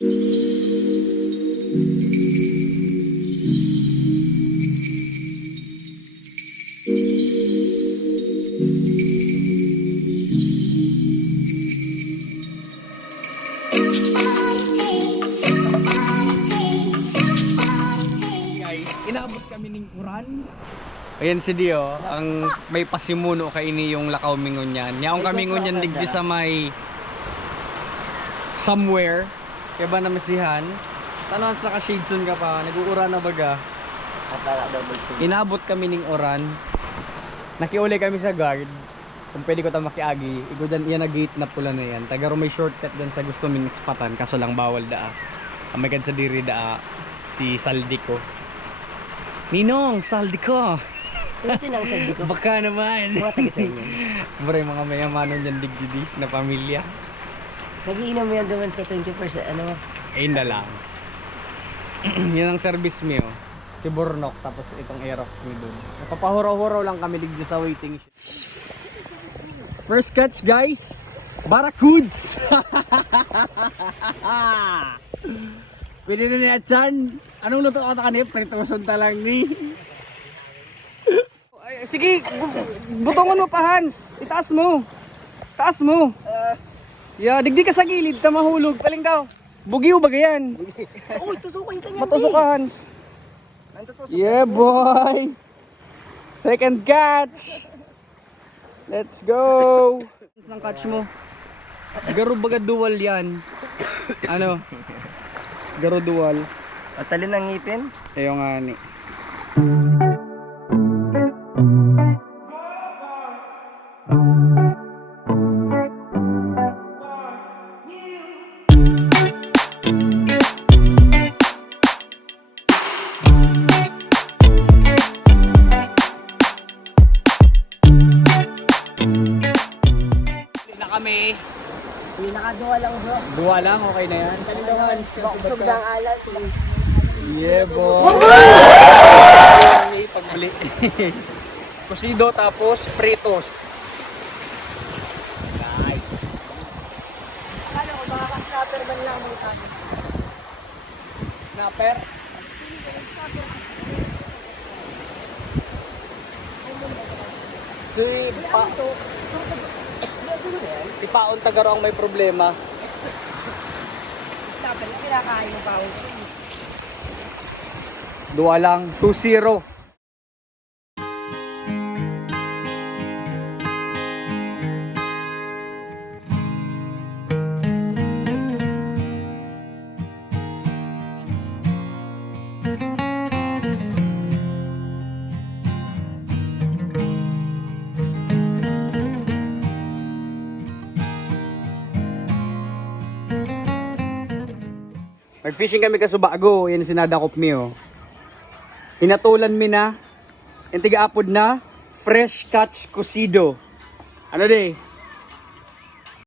Inaabot kami ng Quran. Ayan si Dio, ang may pasimuno kay ini yung lakaw mingon yan. Yaong kamingon yan digdi sa may somewhere. Kaya ba naman si Hans? Tanong Hans, naka-shadeson ka pa, nag-uura na baga. Inabot kami ng Oran. Nakiuli kami sa guard. Kung pwede ko tayo makiagi, igudan yan na gate na pula na yan. Tagaro may shortcut dyan sa gusto ming spatan, kaso lang bawal daa. Amagad sa diri daa si Saldi ko. Ninong, saldi ko. Sinang saldi ko? Baka naman. Mga taga sa inyo. Bro, mga mayamanon dyan digdidi na pamilya. Nagiinom mo yan naman sa 20%, ano? Ayun na lang. Yan ang service mo. Si Bornok, tapos itong Aerox mo dun. Napapahuraw-huraw lang kami digdi sa waiting. First catch guys, Barracuds! Pwede na niya Chan. Anong luto ka kanip? Prituson talang ni. Ay, sige, butongon mo pa Hans. Itaas mo. Taas mo. Yeah, digdi ka sa gilid, ta mahulog. Paling daw. Bugiw ba yan? Uy, tusukin ka niyan. Matusok ka Hans. Yeah boy. Second catch. Let's go. Ang catch mo. Garo baga dual yan. Ano? Garo dual. Matalin ang ngipin? Ayaw nga ni. Na kami. Pinakaduwa lang bro. Dua lang, okay na yan. Kalilawan. Baksog ng alat. Yeah boy. Pagbali. Kusido tapos pritos. Nice. Akala ko baka snapper man lang mo tayo. Snapper. Si Paon Tagaro ang may problema. Snapper na kinakain mo pa ako. Dua lang, 2-0. Nag-fishing kami kasubago, yan sinadakop niyo. Hinatulan mi na, yung tiga-apod na, fresh catch cocido. Ano de?